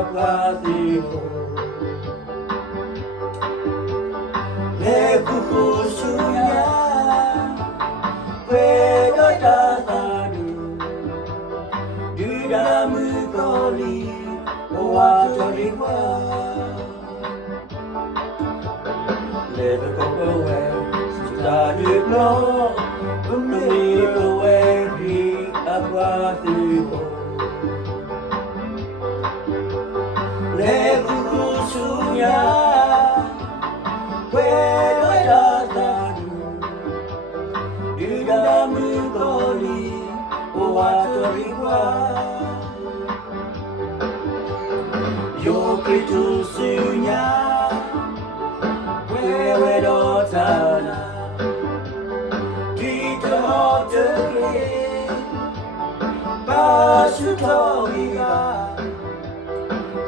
aguativo le kukusunya puedo tratado di dalam koli oatoriwa le kokowe sudah diblok bumi kowe di aguativo le kukusunya puedo tratado di dalam koli oatoriwa yo kritusunya wewe dotana di tahap tegri pasutoiga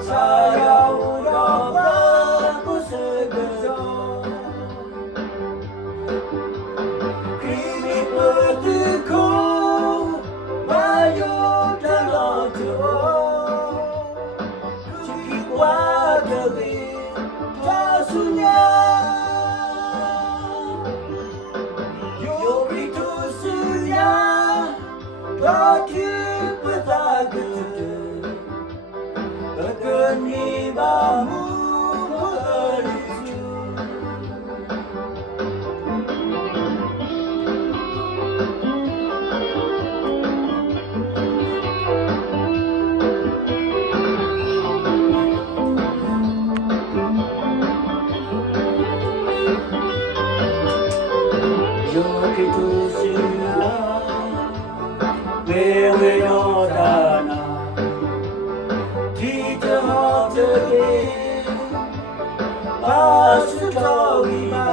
saya udah baku segera kini petiku mayu dalam jauh Wadali tasunya Yori tusunya Kaki petagede Kekeni bamu melicu Yoki tusunya wewe no dana Kita hoteli Pasutoiba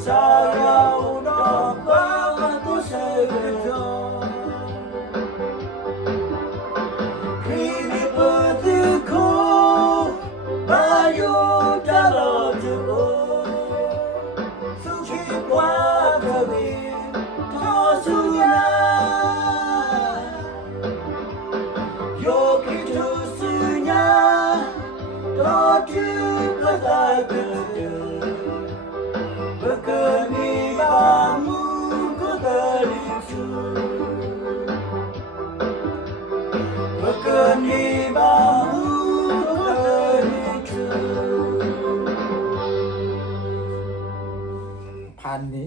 Saya udah baku segera Kini petiku Bayu dalam jauh Yoki tusunya Toki petagede Bekeni bamu kegelicu Bekeni bamu kegelicu พันนี้